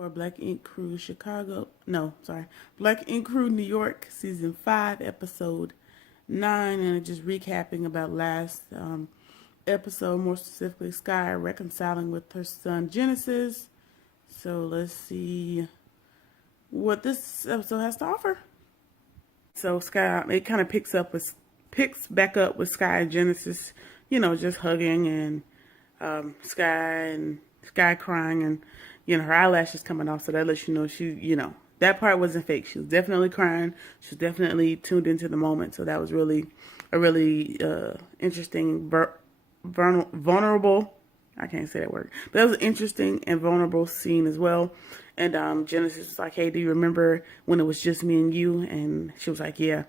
for Black Ink Crew Chicago. No, sorry. Black Ink Crew New York, season 5, episode 9. And just recapping about last episode, more specifically, Sky reconciling with her son Genesis. So let's see what this episode has to offer. So Sky, it kind of picks back up with Sky and Genesis, just hugging and Sky crying and her eyelashes coming off. So that lets you know that part wasn't fake. She was definitely crying. She was definitely tuned into the moment. So that was really a really interesting, vulnerable. I can't say that word, but that was an interesting and vulnerable scene as well. And Genesis was like, "Hey, do you remember when it was just me and you?" And she was like, "Yeah."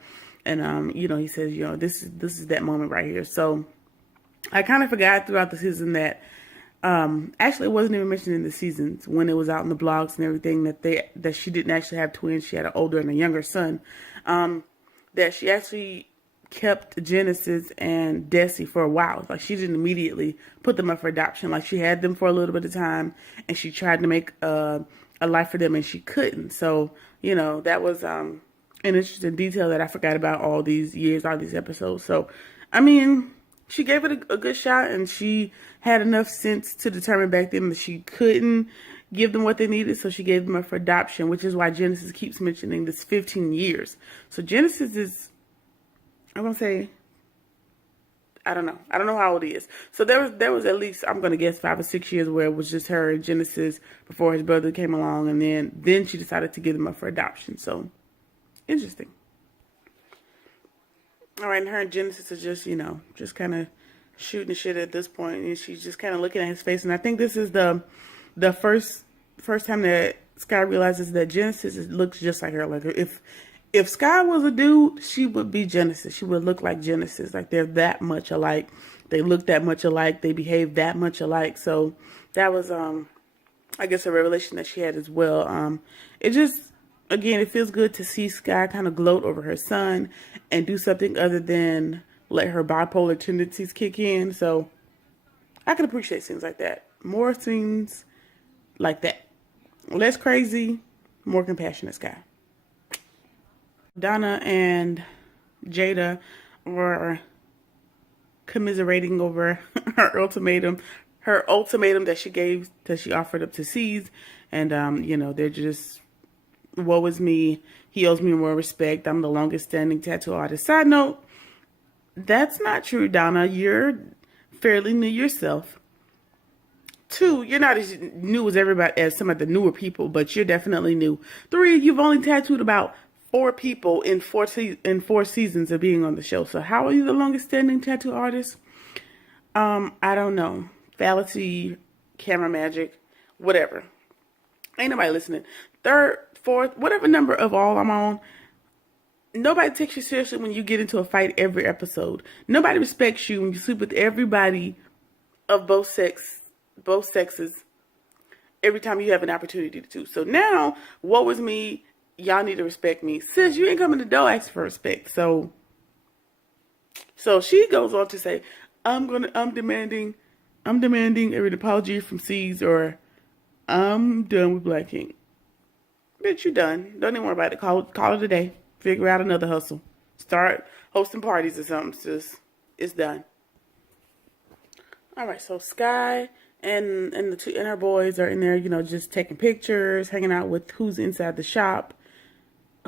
And he says, this is that moment right here. So I kind of forgot throughout the season that actually it wasn't even mentioned in the seasons when it was out in the blogs and everything that she didn't actually have twins. She had an older and a younger son. That she actually kept Genesis and Desi for a while. Like, she didn't immediately put them up for adoption. Like, she had them for a little bit of time and she tried to make a life for them and she couldn't. So, that was an interesting detail that I forgot about all these years, all these episodes. So, I mean, she gave it a good shot, and she had enough sense to determine back then that she couldn't give them what they needed, so she gave them up for adoption, which is why Genesis keeps mentioning this 15 years. So Genesis is, I'm going to say, I don't know how old he is. So there was at least, I'm going to guess, 5 or 6 years where it was just her and Genesis before his brother came along, and then she decided to give them up for adoption. So, interesting. All right, and her and Genesis are just kind of shooting the shit at this point, and she's just kind of looking at his face. And I think this is the first time that Sky realizes that Genesis looks just like her. Like, if Sky was a dude, she would be Genesis. She would look like Genesis. Like, they're that much alike. They look that much alike. They behave that much alike. So that was, I guess, a revelation that she had as well. It just, again, it feels good to see Sky kind of gloat over her son and do something other than let her bipolar tendencies kick in. So I can appreciate scenes like that. More scenes like that. Less crazy, more compassionate Sky. Donna and Jada were commiserating over her ultimatum that she offered up to C's. And, they're just, woe is me. He owes me more respect. I'm the longest standing tattoo artist. Side note, that's not true, Donna. You're fairly new yourself. 2, you're not as new as some of the newer people, but you're definitely new. 3, you've only tattooed about 4 people in 4 seasons of being on the show. So how are you the longest standing tattoo artist? I don't know. Fallacy, camera magic, whatever. Ain't nobody listening. 3rd, 4th, whatever number of all I'm on, nobody takes you seriously when you get into a fight every episode. Nobody respects you when you sleep with everybody of both sexes every time you have an opportunity to. So now, woe is me. Y'all need to respect me. Sis, you ain't coming to the door asking for respect. So she goes on to say, I'm demanding an apology from C's, or I'm done with Black Ink. Bitch, you done. Don't even worry about it. Call it a day. Figure out another hustle. Start hosting parties or something. It's done. All right, so Sky and her boys are in there, just taking pictures, hanging out with who's inside the shop.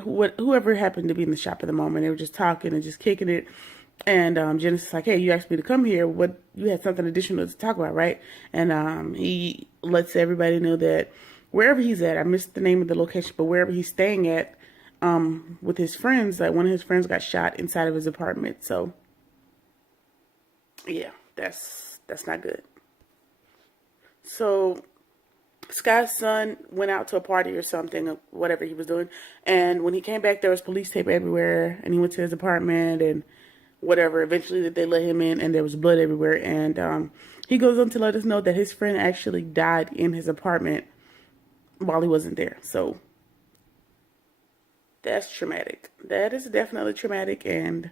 Whoever happened to be in the shop at the moment. They were just talking and just kicking it. And Genesis is like, "Hey, you asked me to come here. You had something additional to talk about, right?" And he lets everybody know that wherever he's at, I missed the name of the location, but wherever he's staying at with his friends, like one of his friends got shot inside of his apartment. So yeah, that's not good. So Sky's son went out to a party or something, or whatever he was doing, and when he came back, there was police tape everywhere, and he went to his apartment and whatever. Eventually they let him in, and there was blood everywhere, and he goes on to let us know that his friend actually died in his apartment while he wasn't there. So that's traumatic. That is definitely traumatic, and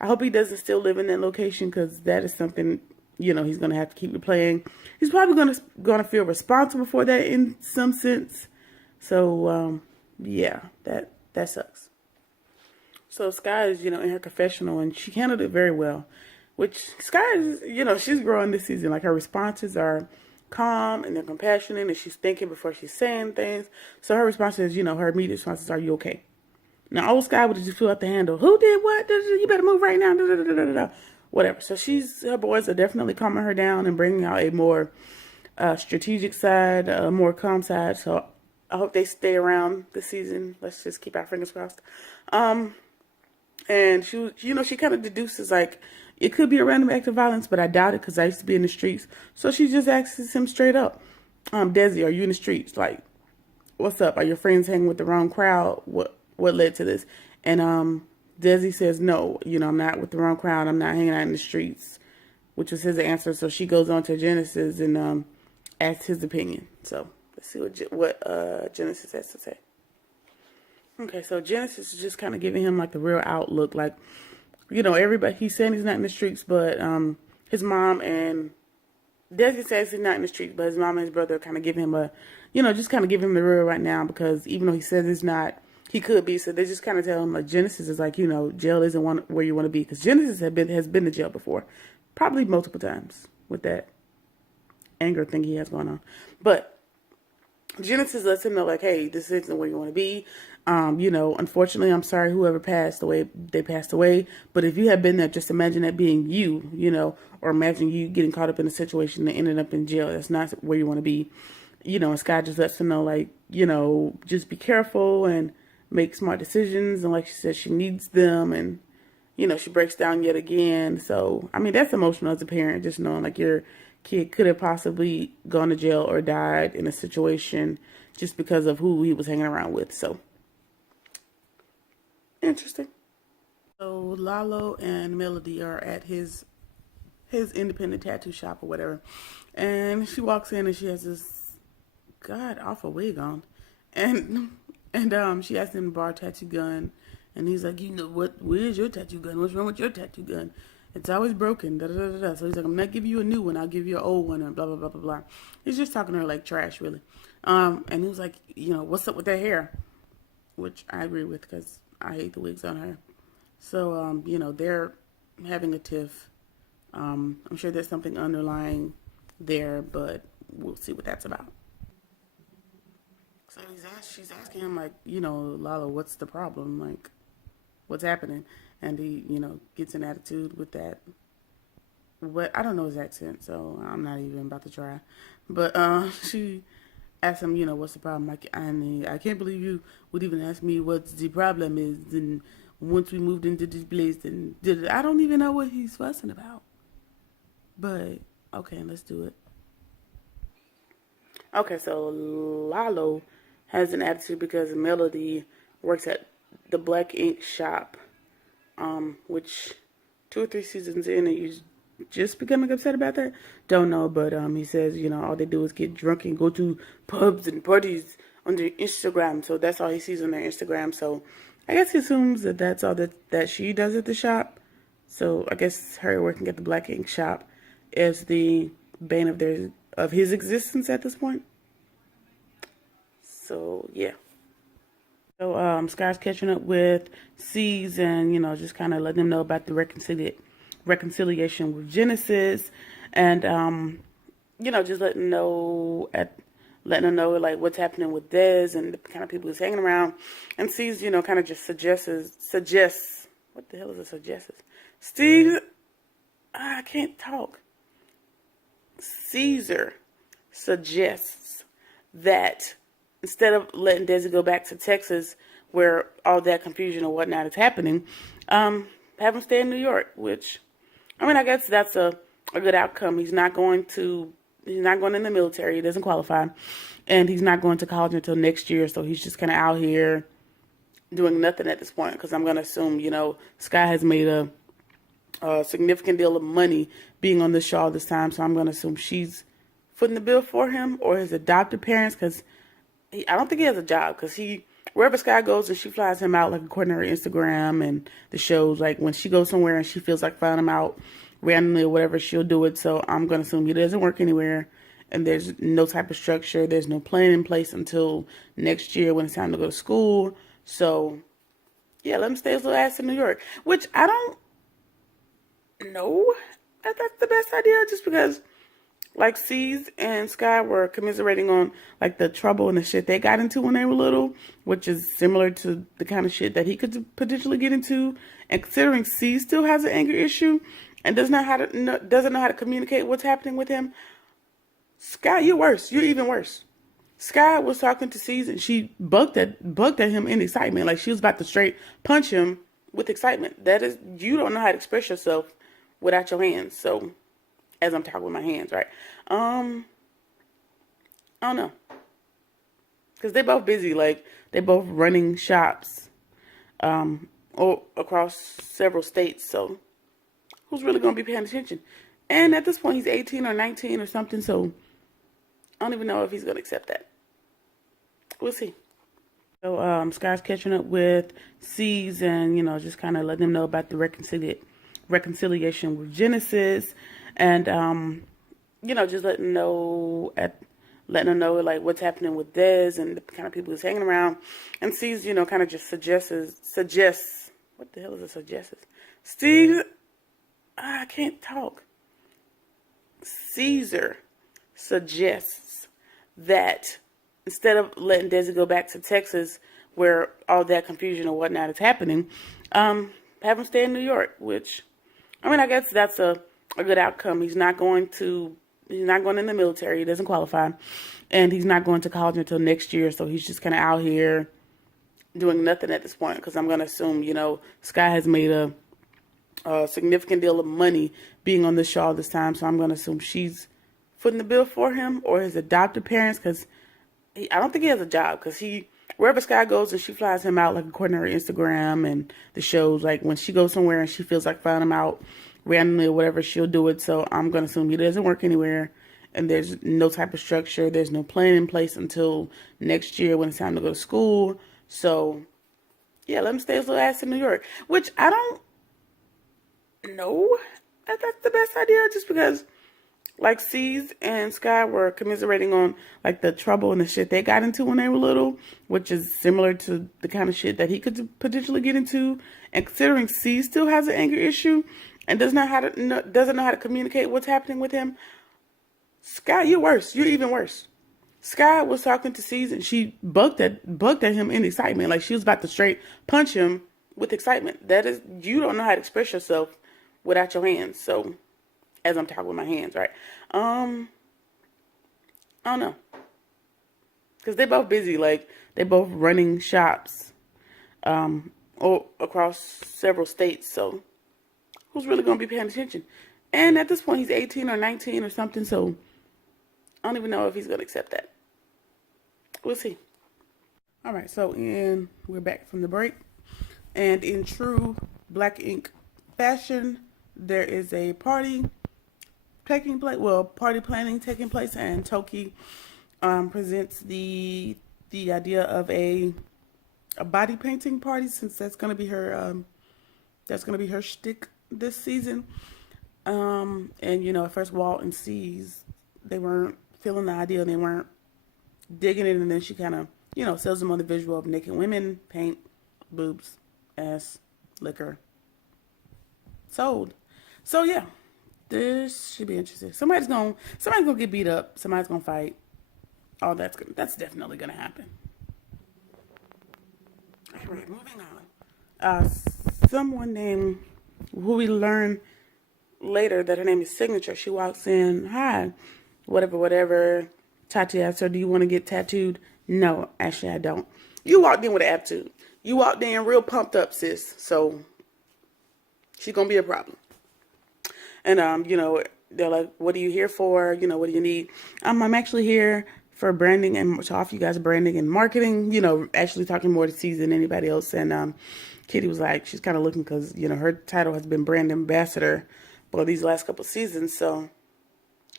I hope he doesn't still live in that location, because that is something he's going to have to keep replaying. He's probably going to feel responsible for that in some sense, So, yeah, that sucks. So Sky is, in her confessional, and she handled it very well. Which Sky is, she's growing this season. Like her responses are calm and they're compassionate, and she's thinking before she's saying things. So her responses, her immediate responses are, "You okay?" Now, old Sky would have just flew out the handle. Who did what? You better move right now. Whatever. So her boys are definitely calming her down and bringing out a more strategic side, a more calm side. So I hope they stay around this season. Let's just keep our fingers crossed. And she kind of deduces like it could be a random act of violence, but I doubt it because I used to be in the streets. So she just asks him straight up, Desi, are you in the streets? Like, what's up? Are your friends hanging with the wrong crowd? What led to this? And Desi says, no, I'm not with the wrong crowd. I'm not hanging out in the streets, which was his answer. So she goes on to Genesis and asks his opinion. So let's see what Genesis has to say. Okay, so Genesis is just kind of giving him like the real outlook. Like, everybody, he's saying he's not in the streets, but his mom and Desi says he's not in the streets, but his mom and his brother kind of give him just kind of give him the real right now, because even though he says he's not, he could be. So they just kind of tell him like Genesis is like, jail isn't where you want to be, because Genesis has been to jail before, probably multiple times with that anger thing he has going on. But Genesis lets him know like, hey, this isn't where you want to be. Unfortunately, I'm sorry whoever passed away, they passed away. But if you had been there, just imagine that being you, or imagine you getting caught up in a situation that ended up in jail. That's not where you want to be. And Sky just lets him know like, just be careful and make smart decisions. And like she said, she needs them. And, she breaks down yet again. So, I mean, that's emotional as a parent, just knowing like your kid could have possibly gone to jail or died in a situation just because of who he was hanging around with. So, interesting. So Lalo and Melody are at his independent tattoo shop or whatever, and she walks in and she has this god awful wig on, and she asks him to borrow a tattoo gun, and he's like, where's your tattoo gun? What's wrong with your tattoo gun? It's always broken. Da, da, da, da. So he's like, I'm not giving you a new one. I'll give you an old one, and blah blah blah blah blah. He's just talking to her like trash, really. And he was like, what's up with that hair? Which I agree with, because I hate the wigs on her. So, they're having a tiff. I'm sure there's something underlying there, but we'll see what that's about. So she's asking him like, Lalo, what's the problem? Like, what's happening? And he, gets an attitude with that. What, I don't know his accent, so I'm not even about to try. But she asked him, what's the problem? I can't believe you would even ask me what the problem is. And once we moved into this place, and I don't even know what he's fussing about. But okay, let's do it. Okay, so Lalo has an attitude because Melody works at the Black Ink shop, which 2 or 3 seasons in, and you just becoming upset about that? Don't know, but he says, all they do is get drunk and go to pubs and parties on their Instagram. So that's all he sees on their Instagram. So I guess he assumes that that's all that she does at the shop. So I guess her working at the Black Ink shop is the bane of his existence at this point. So yeah. So Sky's catching up with C's and just kind of letting them know about the reconciliation with Genesis, and just letting them know like what's happening with Dez and the kind of people who's hanging around, and C's kind of just suggests what the hell is it suggests? Steve, I can't talk. Caesar suggests that instead of letting Desi go back to Texas, where all that confusion or whatnot is happening, have him stay in New York, which, I mean, I guess that's a good outcome. He's not going in the military. He doesn't qualify. And he's not going to college until next year. So he's just kind of out here doing nothing at this point. Because I'm going to assume, Sky has made a significant deal of money being on this show all this time. So I'm going to assume she's footing the bill for him, or his adopted parents. Because I don't think he has a job. Because wherever Sky goes and she flies him out, like according to her Instagram and the shows, like when she goes somewhere and she feels like flying him out randomly or whatever, she'll do it. So I'm going to assume he doesn't work anywhere and there's no type of structure. There's no plan in place until next year when it's time to go to school. So, yeah, let him stay his little ass in New York, which I don't know if that's the best idea, just because like C's and Sky were commiserating on like the trouble and the shit they got into when they were little, which is similar to the kind of shit that he could potentially get into. And considering C still has an anger issue and doesn't know how to communicate what's happening with him, Sky, you're worse. You're even worse. Sky was talking to C's and she bucked at him in excitement, like she was about to straight punch him with excitement. That is, you don't know how to express yourself without your hands. So, as I'm talking with my hands, right? I don't know. Because they're both busy. Like, they're both running shops or across several states. So, who's really going to be paying attention? And at this point, he's 18 or 19 or something. So, I don't even know if he's going to accept that. We'll see. So, Sky's catching up with C's and, just kind of letting them know about the reconciliation with Genesis. And, just letting them know like what's happening with Dez and the kind of people he's hanging around. And C's, kind of just suggests, what the hell is it suggests? Steve, I can't talk. Caesar suggests that instead of letting Desi go back to Texas where all that confusion or whatnot is happening, have him stay in New York, which, I guess that's a good outcome. He's not going in the military. He doesn't qualify. And he's not going to college until next year. So he's just kind of out here doing nothing at this point. Because I'm going to assume, Sky has made a significant deal of money being on this show all this time. So I'm going to assume she's footing the bill for him or his adopted parents. Because I don't think he has a job. Because wherever Sky goes and she flies him out, like according to her Instagram and the shows, like when she goes somewhere and she feels like flying him out randomly or whatever, she'll do it. So I'm going to assume he doesn't work anywhere and there's no type of structure. There's no plan in place until next year when it's time to go to school. So, yeah, let him stay his little ass in New York, which I don't know if that's the best idea, just because like C's and Sky were commiserating on like the trouble and the shit they got into when they were little, which is similar to the kind of shit that he could potentially get into. And considering C still has an anger issue and doesn't know how to communicate what's happening with him, Sky, you're worse. You're even worse. Sky was talking to C's and she bucked at him in excitement, like she was about to straight punch him with excitement. That is, you don't know how to express yourself without your hands. So, as I'm talking with my hands, right? I don't know. Because they're both busy. Like, they're both running shops or across several states. So, who's really going to be paying attention? And at this point, he's 18 or 19 or something. So, I don't even know if he's going to accept that. We'll see. All right. So, we're back from the break. And in true Black Ink fashion, there is a party planning taking place, and Toki presents the idea of a body painting party, since that's gonna be her shtick this season. And at first Walt and C's, they weren't feeling the idea, they weren't digging it, and then she kind of sells them on the visual of naked women, paint, boobs, ass, liquor, sold. So yeah, this should be interesting. Somebody's gonna get beat up. Somebody's gonna fight. Oh, that's definitely gonna happen. All right, moving on. Someone named, who we learn later that her name is Signature. She walks in, hi, whatever. Tati asks her, do you want to get tattooed? No, actually I don't. You walked in with an attitude. You walked in real pumped up, sis. So she's gonna be a problem. And they're like, what are you here for? What do you need? I'm actually here for branding and to offer you guys branding and marketing, actually talking more to C's than anybody else. And Kitty was like, she's kind of looking because, her title has been brand ambassador for these last couple seasons. So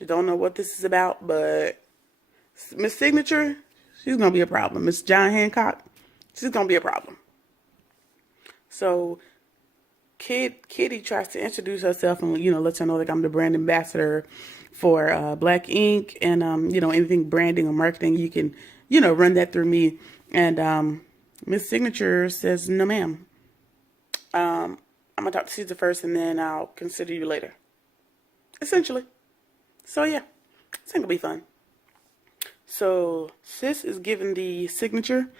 you don't know what this is about, but Miss Signature, she's going to be a problem. Miss John Hancock, she's going to be a problem. So Kitty tries to introduce herself and, lets her know, like, I'm the brand ambassador for Black Ink and, anything branding or marketing, you can, run that through me. And Miss Signature says, no, ma'am. I'm going to talk to Caesar first and then I'll consider you later. Essentially. So, yeah, it's going to be fun. So, sis is giving the signature.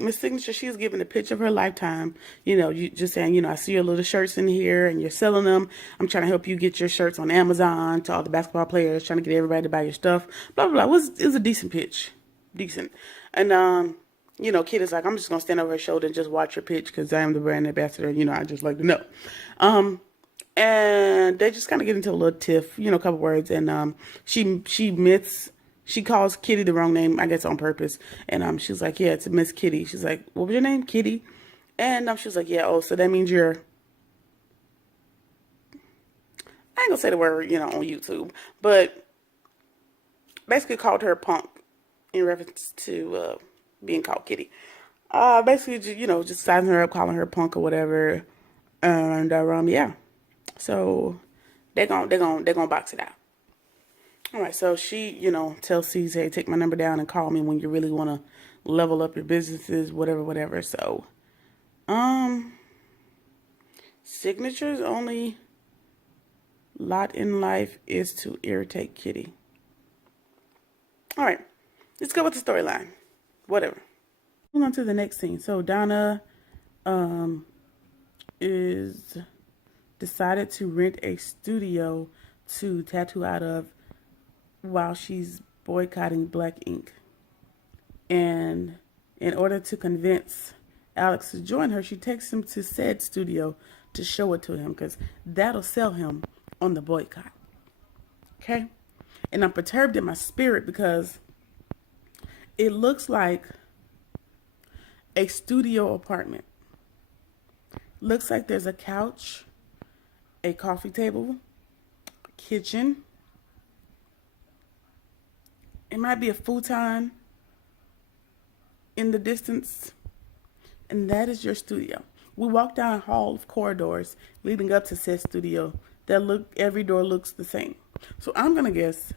Miss Signature, she's giving the pitch of her lifetime. You just saying, I see your little shirts in here and you're selling them. I'm trying to help you get your shirts on Amazon to all the basketball players, trying to get everybody to buy your stuff. Blah, blah, blah. It was a decent pitch. Decent. And, Kid is like, I'm just going to stand over her shoulder and just watch her pitch because I am the brand ambassador. I just like to know. And they just kind of get into a little tiff, a couple words. And she calls Kitty the wrong name, I guess on purpose. And she's like, yeah, it's Miss Kitty. She's like, what was your name? Kitty. And she was like, yeah, oh, so that means you're, I ain't gonna say the word, on YouTube, but basically called her a punk in reference to being called Kitty. Basically, just sizing her up, calling her a punk or whatever. And yeah. So they're gonna box it out. All right, so she, tells Caesar, hey, take my number down and call me when you really want to level up your businesses, whatever. So, Signature's only lot in life is to irritate Kitty. All right, let's go with the storyline. Whatever. Moving on to the next scene. So Donna, is decided to rent a studio to tattoo out of while she's boycotting Black Ink. And in order to convince Alex to join her, she takes him to said studio to show it to him because that'll sell him on the boycott. Okay? And I'm perturbed in my spirit because it looks like a studio apartment. Looks like there's a couch, a coffee table, kitchen. It might be a futon in the distance. And that is your studio. We walk down a hall of corridors leading up to said studio that every door looks the same. So I'm going to guess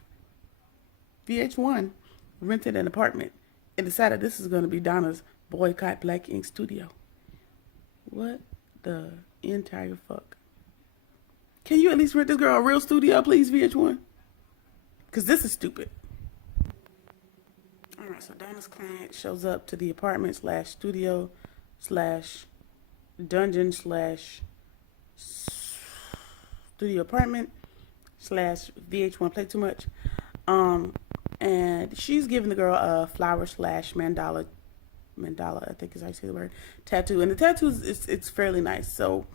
VH1 rented an apartment and decided this is going to be Donna's boycott Black Ink studio. What the entire fuck? Can you at least rent this girl a real studio, please, VH1? Because this is stupid. All right, so Donna's client shows up to the apartment / studio / dungeon / studio apartment / VH1 Play Too Much. And she's giving the girl a flower / mandala, I think is how you say the word, tattoo. And the tattoo it's fairly nice. So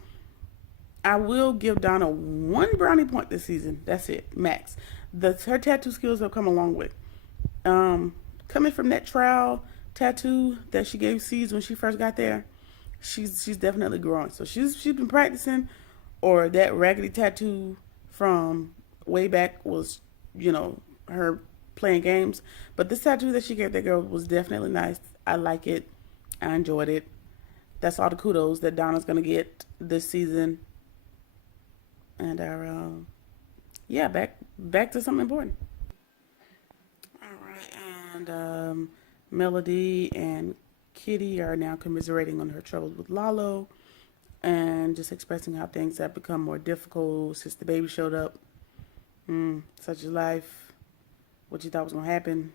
I will give Donna 1 brownie point this season. That's it, max. Her tattoo skills have come a long way. Coming from that trial tattoo that she gave C's when she first got there, she's definitely growing. So she's been practicing, or that raggedy tattoo from way back was, her playing games. But this tattoo that she gave that girl was definitely nice. I like it. I enjoyed it. That's all the kudos that Donna's gonna get this season. And yeah, back to something important. All right, and Melody and Kitty are now commiserating on her troubles with Lalo and just expressing how things have become more difficult since the baby showed up. Such is life. What you thought was gonna happen.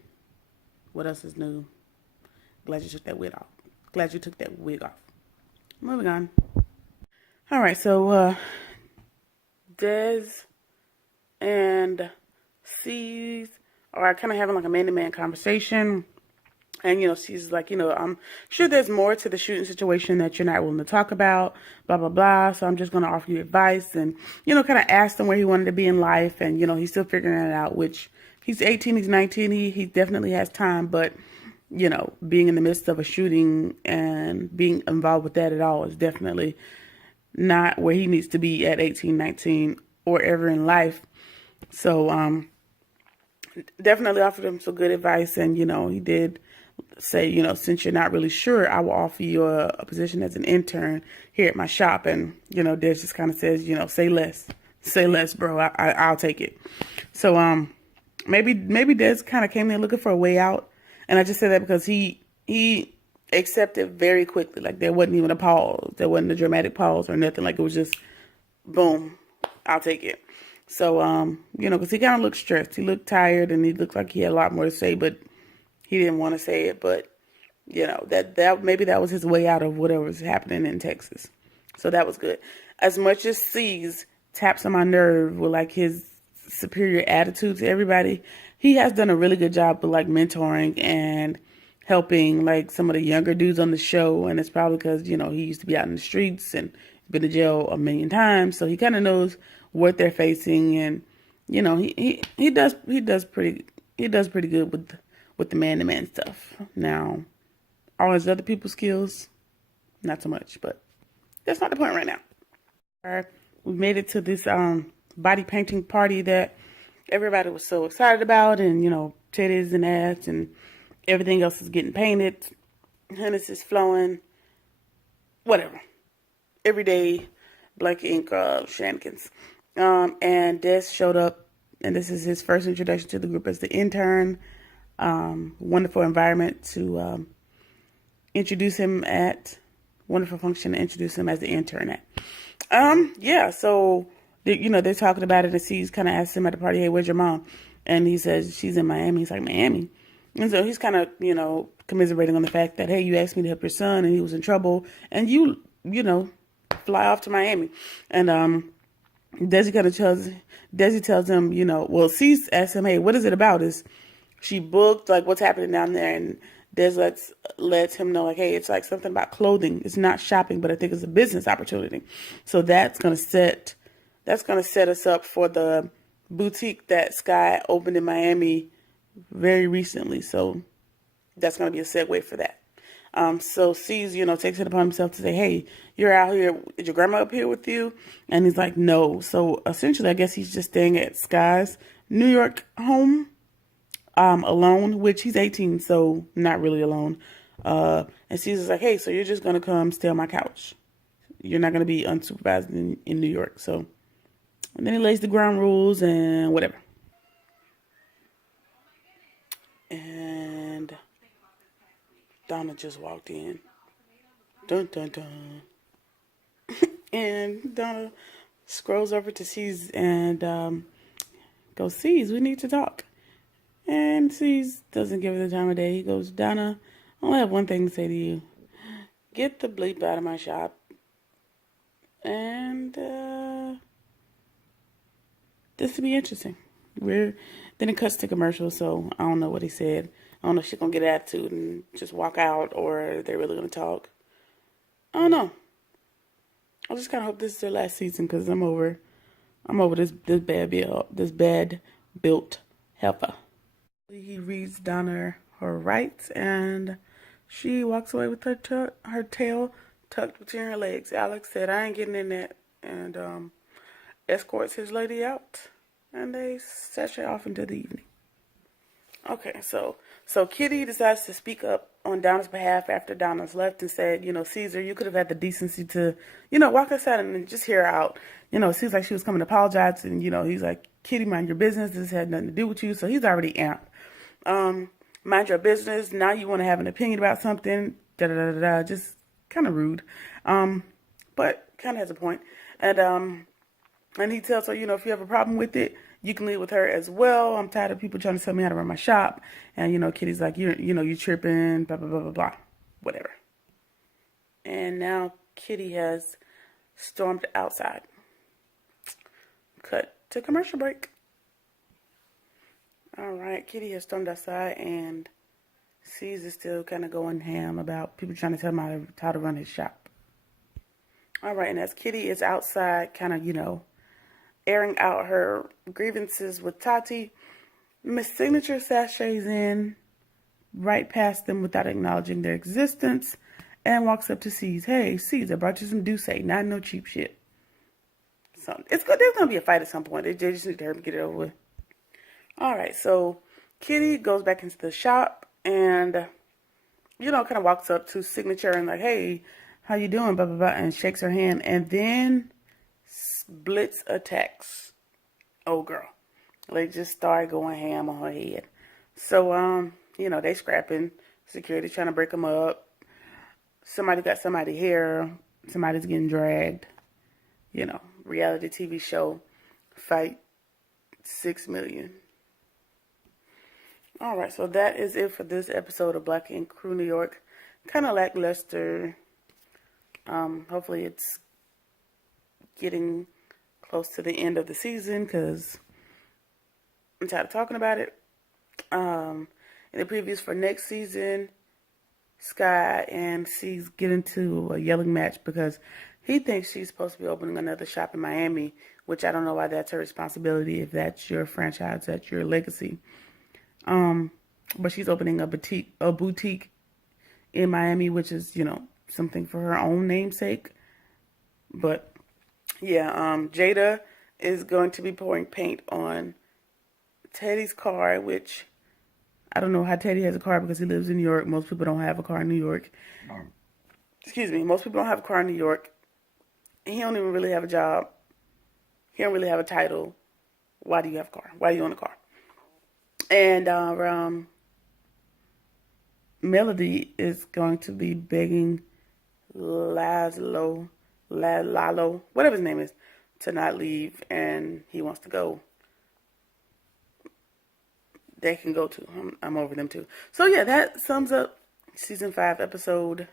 What else is new? Glad you took that wig off. Moving on. All right, so Des and C's are kind of having like a man-to-man conversation. And, she's like, I'm sure there's more to the shooting situation that you're not willing to talk about, blah, blah, blah. So I'm just going to offer you advice and, kind of ask him where he wanted to be in life. And, he's still figuring it out, which he's 18, he's 19. He definitely has time. But, being in the midst of a shooting and being involved with that at all is definitely not where he needs to be at 18, 19 or ever in life. So definitely offered him some good advice. And, he did say, since you're not really sure, I will offer you a position as an intern here at my shop. And, Des just kind of says, say less, bro. I'll take it. So maybe Des kind of came there looking for a way out, and I just say that because he accepted very quickly. Like there wasn't even a pause, there wasn't a dramatic pause or nothing. Like it was just boom, I'll take it. So because he kind of looked stressed, he looked tired, and he looked like he had a lot more to say, but he didn't want to say it. But that maybe that was his way out of whatever was happening in Texas. So that was good. As much as C's taps on my nerve with like his superior attitude to everybody, he has done a really good job with like mentoring and helping like some of the younger dudes on the show. And it's probably because, he used to be out in the streets and been to jail a million times. So he kind of knows what they're facing. And, he does pretty good with the man-to-man stuff. Now, all his other people's skills, not so much, but that's not the point right now. We made it to this body painting party that everybody was so excited about, and titties and ass and everything else is getting painted. Hennessy is flowing, whatever. Everyday black ink shenanigans. And Des showed up, and this is his first introduction to the group as the intern. Wonderful environment to introduce him at. Wonderful function to introduce him as the intern at. So they're talking about it, and he's kind of asked him at the party, hey, where's your mom? And he says she's in Miami. He's like, Miami? And so he's kind of, commiserating on the fact that, hey, you asked me to help your son and he was in trouble, and you fly off to Miami. And Desi tells him, well, Cease asks him, hey, what is it about? Is she booked? Like, what's happening down there? And Des lets him know, like, hey, it's like something about clothing. It's not shopping, but I think it's a business opportunity. So that's gonna set us up for the boutique that Sky opened in Miami very recently. So that's gonna be a segue for that. So C's, takes it upon himself to say, hey, you're out here, is your grandma up here with you? And he's like, no. So essentially, I guess he's just staying at Sky's New York home, alone, which he's 18, so not really alone. And C's is like, hey, so you're just going to come stay on my couch. You're not going to be unsupervised in New York. So, and then he lays the ground rules and whatever. And Donna just walked in. Dun, dun, dun. And Donna scrolls over to C's and goes, C's, we need to talk. And C's doesn't give her the time of day. He goes, Donna, I only have one thing to say to you. Get the bleep out of my shop. And this will be interesting. Then it cuts to commercial, so I don't know what he said. I don't know if she's going to get attitude and just walk out, or they're really going to talk. I don't know. I just kind of hope this is their last season, because I'm over this bad built heifer. He reads Donna her rights, and she walks away with her tail tucked between her legs. Alex said, I ain't getting in that, and escorts his lady out, and they sashay off into the evening. Okay, so Kitty decides to speak up on Donna's behalf after Donna's left and said, Caesar, you could have had the decency to, walk outside and just hear her out. It seems like she was coming to apologize, and, he's like, Kitty, mind your business. This had nothing to do with you. So he's already amped. Mind your business. Now you want to have an opinion about something. Just kind of rude. But kind of has a point. And he tells her, if you have a problem with it, you can leave with her as well. I'm tired of people trying to tell me how to run my shop. And, Kitty's like, you're tripping, blah, blah, blah, blah, blah, whatever. And now Kitty has stormed outside. Cut to commercial break. All right, Kitty has stormed outside, and C's is still kind of going ham about people trying to tell him how to run his shop. All right, and as Kitty is outside, kind of, airing out her grievances with Tati, Miss Signature sashays in right past them without acknowledging their existence and walks up to C's. Hey, C's, I brought you some Douce, not no cheap shit. So it's good. There's going to be a fight at some point. They just need to hurry and get it over with. All right, so Kitty goes back into the shop and, kind of walks up to Signature and like, hey, how you doing, blah, blah, blah, and shakes her hand. And then Blitz attacks old girl. Like, just started going ham on her head. So, they scrapping. Security trying to break them up. Somebody got somebody hair. Somebody's getting dragged. Reality TV show. Fight 6 million. All right, so that is it for this episode of Black Ink Crew New York. Kind of lackluster. Hopefully it's getting close to the end of the season because I'm tired of talking about it. In the previews for next season, Sky and C's get into a yelling match because he thinks she's supposed to be opening another shop in Miami, which I don't know why that's her responsibility. If that's your franchise, that's your legacy. But she's opening a boutique in Miami, which is, something for her own namesake. But yeah, Jada is going to be pouring paint on Teddy's car, which I don't know how Teddy has a car because he lives in New York. Most people don't have a car in New York. Excuse me. Most people don't have a car in New York. He don't even really have a job. He don't really have a title. Why do you have a car? Why do you own a car? And Melody is going to be begging Lalo, whatever his name is, to not leave, and he wants to go. They can go too. I'm over them too. So yeah, that sums up season 5, episode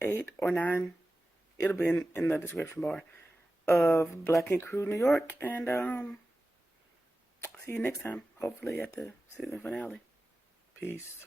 8 or 9. It'll be in the description bar of Black Ink Crew New York, and see you next time. Hopefully at the season finale. Peace.